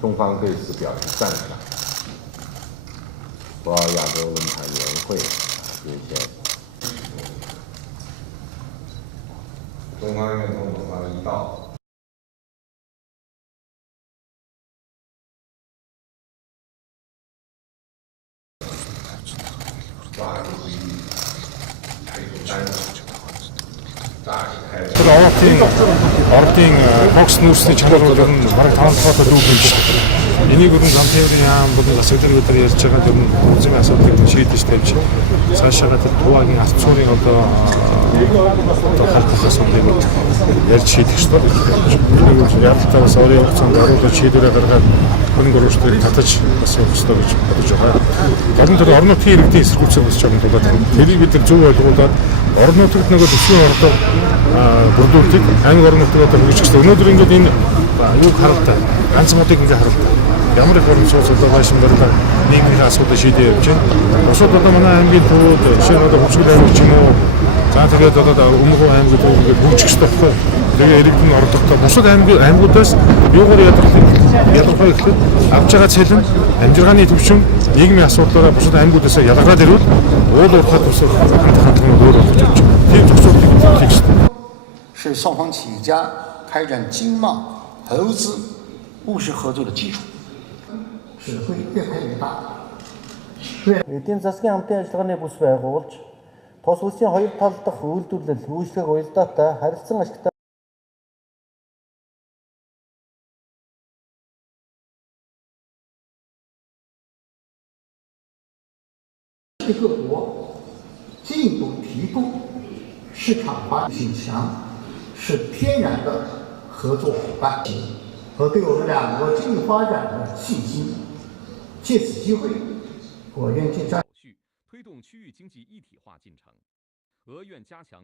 中方对此表示赞赏。博鳌亚洲论坛年会今天，中方愿同我方一道。Тэр Ордын бокс нүүрсний чанар бол ер нь бараг 5 дахь дүүх юм шиг. Энийг ер нь зам тээврийн яам болон засаглалын өдөр ярьж байгаа тэр нь үзмийн асуудлыг шийдэж тавьж цаашаа тэр туугийн ард цуурын одоо халдах асуудлыг ярьж шийдэх ёстой. Энийг ялтаас өөрийн хугацаанд оруулж шийдвэрээ гаргаад хөрөнгө оруулагчдыг татаж бас явах ёстой гэж бодож байгаа. Гарын тэр орон нутгийн иргэдийн эсэргүүцэл болж байгаа юм бол тэрийг бид нар зөв ойлгуулад орон нутагт нөгөө төсвийн ордоо бүрдүүлдэг анги орон нутгийн одоо хөгжигчтэй өнөөдөр ингээд энэ юуг харалтай ганцмуудыг ингээд харалтай ямар их орон сууц одоо байшин барилга нийгмийн асуудал шийдэж явж байна. Бусад одоо манай аймгийн төвд жишээ нь одоо Хөвсгөл аймаг ч юм уу за тэгээд одоо Өмнөг аймаг төвд ингээд хөгжигчтэй байхгүй. Тэгээ иргэдэн ордогтой бусад аймагуудаас юугаар ялгархаа гэхэд авч байгаа цалин амжиргааны төвшин нийгмийн асуудлаараа бусад аймагуудаас ялгараад ирвэл уул уурхай тусах хандлагын өөр болж байна. Тийм зохицуултыг хийх хэрэгтэй. 是双方企业家开展经贸投资务实合作的基础。是会越开越大。Эдийн засгийн хамтын ажиллагааны бүс байгуулж, тус улсын хоёр тал дахь үйлдвэрлэл, үйлчлэг уялдаатай харилцан ашигтай 各国进一步提供市场化性强、是天然的合作伙伴和对我们两国经济发展的信心。借此机会，我愿尽战。推动区域经济一体化进程，俄愿加强。